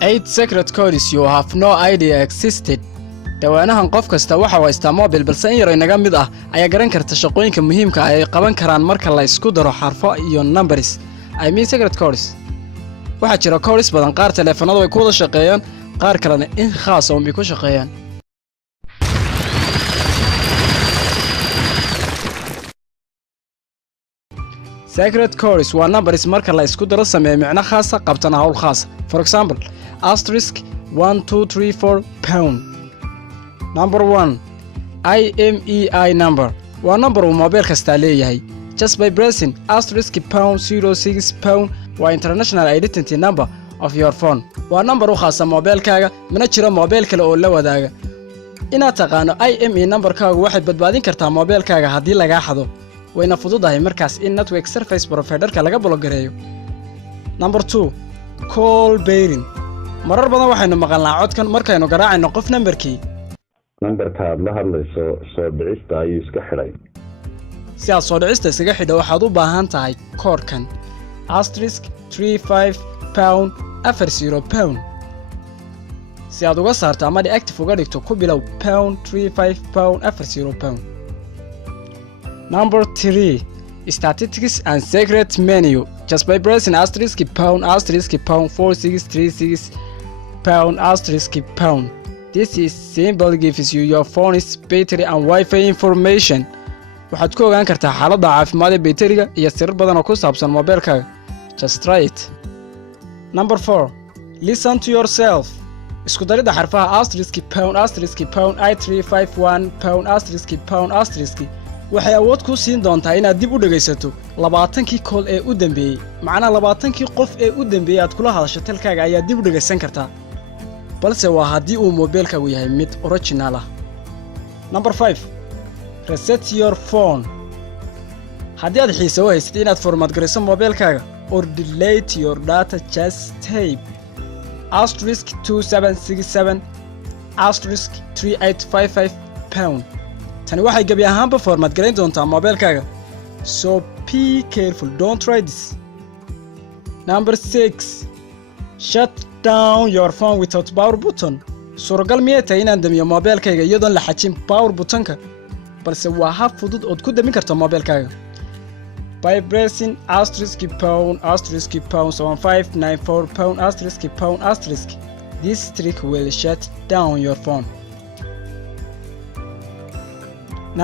8 secret codes you have no idea existed. Dawaanahan qof kasta waxa uu isticmaalo mobile balse in yar inaga mid ah ayaa garan karta shaqooyinka muhiimka ah ay qaban karaan marka la isku daro xarfo iyo numbers. I mean secret codes. Waxa jira codes badan qaar telefoonada way ku wada shaqeeyaan, qaar kalena in khaas ah ku shaqeeyaan. Secret codes waa numbers marka la isku daro sameeyo macno khaas ah qabtana hawl khaas. For example, asterisk 1234 pound. Number 1, IMEI number. Waa number uu mobile kasta leeyahay. Just by pressing asterisk pound 06 pound waa international identity number of your phone. Waa number u khaas ah mobilekaaga, mana jiro mobile kale oo la wadaaga. Inaad taqaano IMEI numberkaaga waxay badbaadin kartaa mobilekaaga haddii laga xado. Wayna fududahay markaas in network service provider-ka laga blogareeyo. Number 2, call fiirin. Marar badan waxaynu maqalnaa codkan markaynu garaacayno qof numberkii. Numberka aad la hadlayso soo dhicista ayuu iska xidhay. Si aad soo dhicista iskaga xidho waxaad u baahan tahay koodhkan asterisk 35 pound 40 pound. Si aad uga saarto ama deactive uga dhigto ku bilow pound 35 pound 40 pound. Number 3, statistics and secret menu. Just by pressing asterisk pound 4636 pound asterisk pound. This is simple gives you your phone's battery and Wi-Fi information. Waxaad ku ogaan kartaa xaaladda caafimaad ee batteriga iyo sir badan oo ku saabsan mobilekaaga. Just try it. Number 4, listen to yourself. Isku darida xarfaha asterisk pound I351 pound asterisk waxay awood ku siin doontaa inaad dib u dhageysato 20kii call ee u dambeeyay. Macna 20kii qof ee u dambeeyay aad kula hadasho telkaaga ayaa dib u dhageysan kartaa. balse waa haddii uu mobilekaagu yahay mid original ah. Number 5, reset your phone. Haddii aad xiiso u haysatid inaad format garayso mobilekaaga or delete your data, just type asterisk 2767 asterisk 3855 pound. Tani waxay gabi ahaanba format garayn doontaa mobilekaaga. So be careful, don't try this. Number 6, shut down your phone without power button. Suuragal miyay tahay inaan damiyo mobilekayga iyadoon la xajin power buttonka, balse waa hab fudud oo ku damin karto mobilekaaga. By pressing asterisk pound 7594 pound asterisk. This trick will shut down your phone.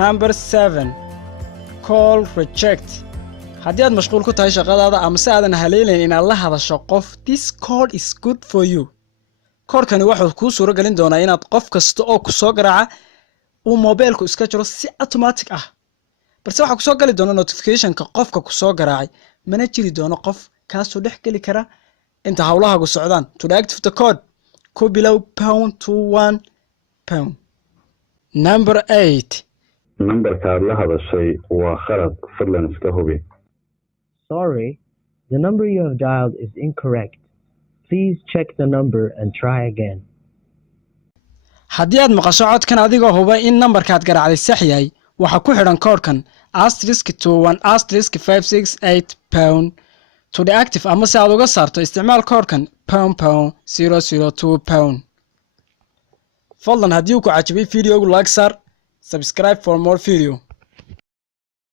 Number 7, call reject. Haddii aad mashquul ku tahay shaqadaada ama si aadan haleelayn inaad la hadasho qof, this call is good for you. Koodhkani wuxuu kuu suuragelin doonaa inaad qof kasta oo ku soo garaaca uu mobilku iska jiro si automatic ah. balse waxa ku soo gali doona notification-ka qofka ku soo garaacay, mana jiri doono qof ka soo dhex gali kara inta hawlahaagu socdaan. To deactive the code, ku bilow pound 21 pound. Number 8, Numberka aad la hadashay waa khalad, fadlan iska hubi. Sorry, the number you have dialed is incorrect. Please check the number and try again. Haddii aad maqasho codkan adigoo huba in numberkaad garaacday sax yahay, waxa ku xidhan koodhkan asterisk 21 asterisk 568 pound. To deactive ama si aad uga saarto isticmaal koodhkan pound 002 pound. Fadlan haddii uu ku cajabay videogu like saar, subscribe for more video.